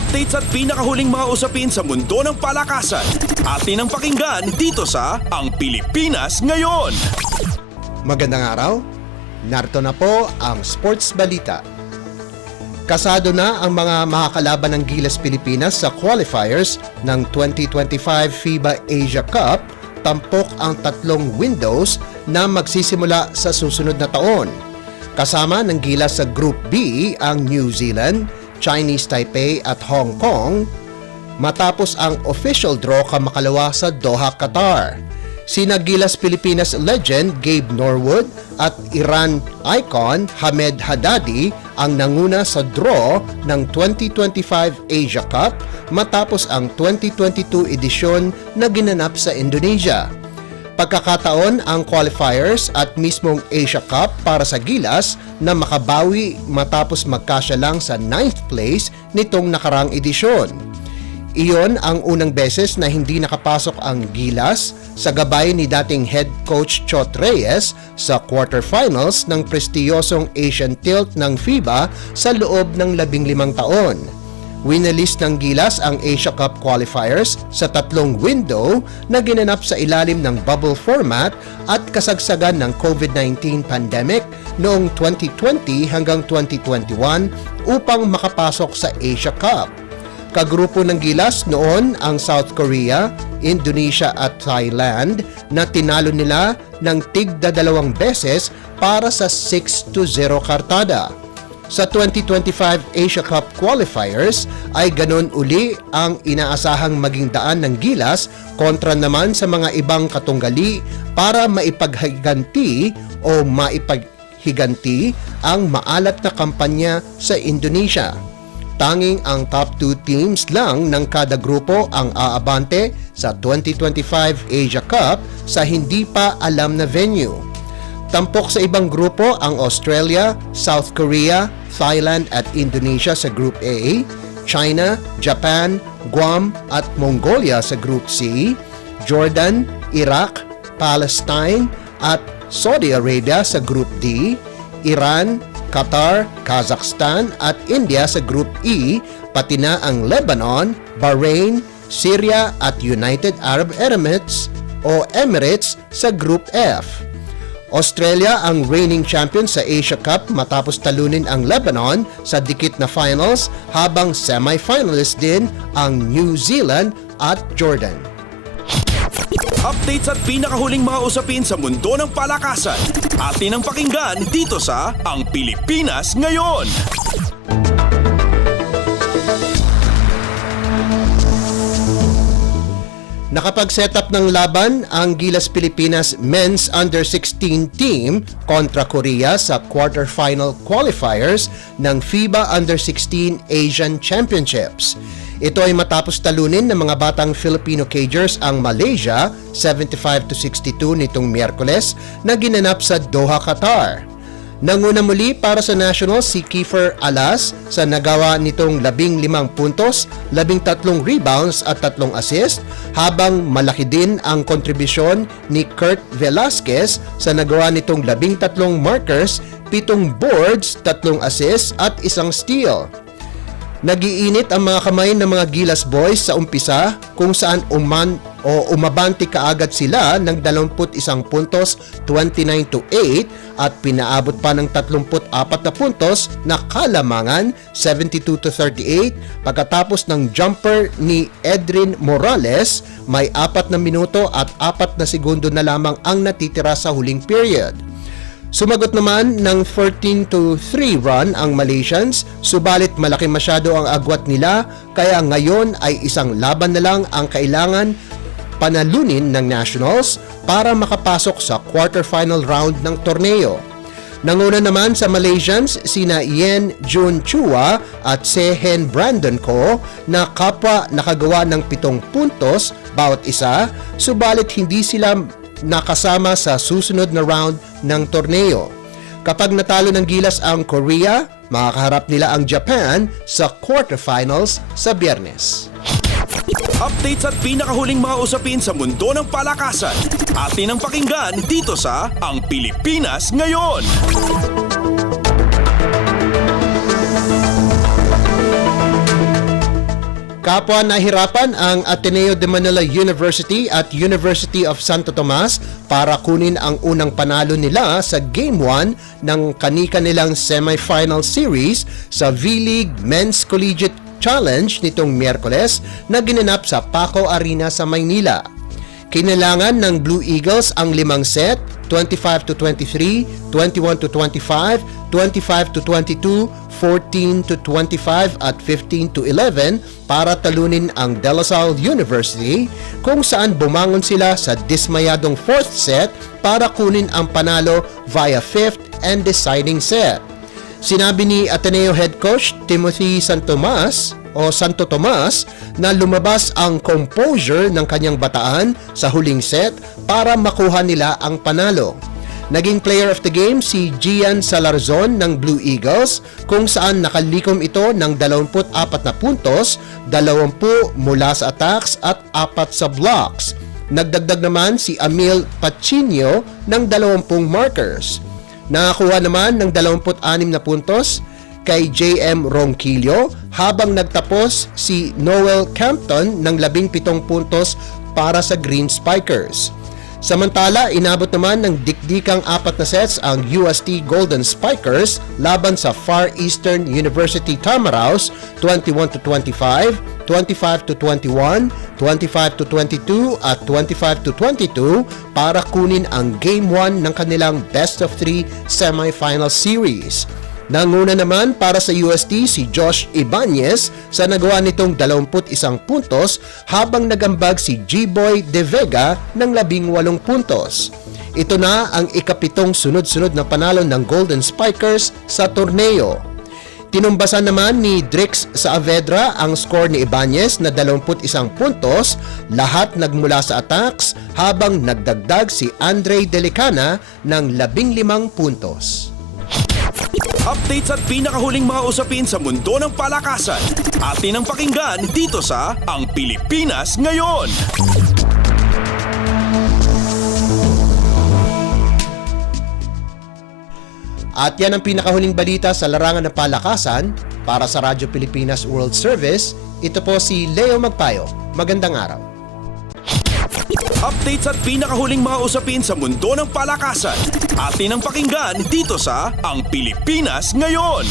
Updates at pinakahuling mga usapin sa mundo ng palakasan. Atin ang pakinggan dito sa Ang Pilipinas Ngayon. Magandang araw. Narito na po ang Sports Balita. Kasado na ang mga makakalaban ng Gilas Pilipinas sa qualifiers ng 2025 FIBA Asia Cup. Tampok ang tatlong windows na magsisimula sa susunod na taon. Kasama ng Gilas sa Group B ang New Zealand, Chinese Taipei at Hong Kong matapos ang official draw kamakalawa sa Doha, Qatar. Sina Gilas Pilipinas legend Gabe Norwood at Iran icon Hamed Haddadi ang nanguna sa draw ng 2025 Asia Cup matapos ang 2022 edisyon na ginanap sa Indonesia. Pagkakataon ang qualifiers at mismong Asia Cup para sa Gilas na makabawi matapos magkasya lang sa 9th place nitong nakarang edisyon. Iyon ang unang beses na hindi nakapasok ang Gilas sa gabay ni dating head coach Chot Reyes sa quarterfinals ng prestiyosong Asian Tilt ng FIBA sa loob ng 15 taon. Winalis ng Gilas ang Asia Cup qualifiers sa tatlong window na ginanap sa ilalim ng bubble format at kasagsagan ng COVID-19 pandemic noong 2020 hanggang 2021 upang makapasok sa Asia Cup. Kagrupo ng Gilas noon ang South Korea, Indonesia at Thailand na tinalo nila ng tig-2 beses para sa 6-0 kartada. Sa 2025 Asia Cup qualifiers ay ganon uli ang inaasahang maging daan ng Gilas kontra naman sa mga ibang katunggali para maipaghiganti ang maalat na kampanya sa Indonesia. Tanging ang top 2 teams lang ng kada grupo ang aabante sa 2025 Asia Cup sa hindi pa alam na venue. Tampok sa ibang grupo ang Australia, South Korea, Thailand at Indonesia sa Group A, China, Japan, Guam at Mongolia sa Group C, Jordan, Iraq, Palestine at Saudi Arabia sa Group D, Iran, Qatar, Kazakhstan at India sa Group E, pati na ang Lebanon, Bahrain, Syria at United Arab Emirates o Emirates sa Group F. Australia ang reigning champion sa Asia Cup matapos talunin ang Lebanon sa dikit na finals habang semi-finalist din ang New Zealand at Jordan. Updates at pinakahuling mga usapin sa mundo ng palakasan. Atin ang pakinggan dito sa Ang Pilipinas Ngayon. Nakapag-set up ng laban ang Gilas Pilipinas Men's Under-16 team kontra Korea sa quarterfinal qualifiers ng FIBA Under-16 Asian Championships. Ito ay matapos talunin ng mga batang Filipino Cagers ang Malaysia 75-62 nitong Miyerkules na ginanap sa Doha, Qatar. Nanguna muli para sa Nationals si Kiefer Alas sa nagawa nitong 15 puntos, 13 rebounds at 3 assist, habang malaki din ang kontribusyon ni Kurt Velasquez sa nagawa nitong 13 markers, 7 boards, 3 assists at 1 steal. Nagiinit ang mga kamay ng mga Gilas boys sa umpisa kung saan umabante kaagad sila ng 21 puntos 29-8 at pinaabot pa ng 34 na puntos na kalamangan 72-38 pagkatapos ng jumper ni Edrin Morales. May 4 na minuto at 4 na segundo na lamang ang natitira sa huling period. Sumagot naman ng 14-3 run ang Malaysians, subalit malaki masyado ang agwat nila kaya ngayon ay isang laban na lang ang kailangan panalunin ng Nationals para makapasok sa quarterfinal round ng torneo. Nanguna naman sa Malaysians sina Yen Jun Chua at Sehen Brandon Ko na kapwa nakagawa ng 7 puntos bawat isa, subalit hindi sila nakasama sa susunod na round ng torneo. Kapag natalo ng Gilas ang Korea, makakaharap nila ang Japan sa quarterfinals sa Biyernes. Updates at pinakahuling mga usapin sa mundo ng palakasan. Atin ang pakinggan dito sa Ang Pilipinas Ngayon. Kapwa nahirapan ang Ateneo de Manila University at University of Santo Tomas para kunin ang unang panalo nila sa Game 1 ng kani-kanilang semifinal series sa V-League Men's Collegiate Challenge nitong Miyerkules na ginanap sa Paco Arena sa Maynila. Kinailangan ng Blue Eagles ang 5 set, 25-23, 21-25, 25-22, 14-25 at 15-11 para talunin ang De La Salle University kung saan bumangon sila sa dismayadong 4th set para kunin ang panalo via 5th and deciding set. Sinabi ni Ateneo Head Coach Timothy Santo Tomas na lumabas ang composure ng kanyang bataan sa huling set para makuha nila ang panalo. Naging player of the game si Gian Salarzon ng Blue Eagles kung saan nakalikom ito ng 24 na puntos, 20 mula sa attacks at 4 sa blocks. Nagdagdag naman si Amil Pachinio ng 20 markers. Nakakuha naman ng 26 na puntos kay JM Ronquillo habang nagtapos si Noel Campton ng 17 puntos para sa Green Spikers. Samantala, inabot naman ng dikdikang 4 na sets ang UST Golden Spikers laban sa Far Eastern University Tamaraws 21-25, 25-21, 25-22 at 25-22 para kunin ang Game 1 ng kanilang Best of 3 semifinal series. Nanguna naman para sa UST si Josh Ibanez sa nagawa nitong 21 puntos habang nagambag si G-Boy De Vega ng 18 puntos. Ito na ang ikapitong sunod-sunod na panalo ng Golden Spikers sa torneo. Tinumbasan naman ni Drix Saavedra ang score ni Ibanez na 21 puntos, lahat nagmula sa attacks habang nagdagdag si Andre Delicana ng 15 puntos. Updates at pinakahuling mga usapin sa mundo ng palakasan. Atin ang pakinggan dito sa Ang Pilipinas Ngayon. At yan ang pinakahuling balita sa larangan ng palakasan. Para sa Radyo Pilipinas World Service, ito po si Leo Magpayo. Magandang araw. Updates at pinakahuling mga usapin sa mundo ng palakasan. Atin ang pakinggan dito sa Ang Pilipinas Ngayon.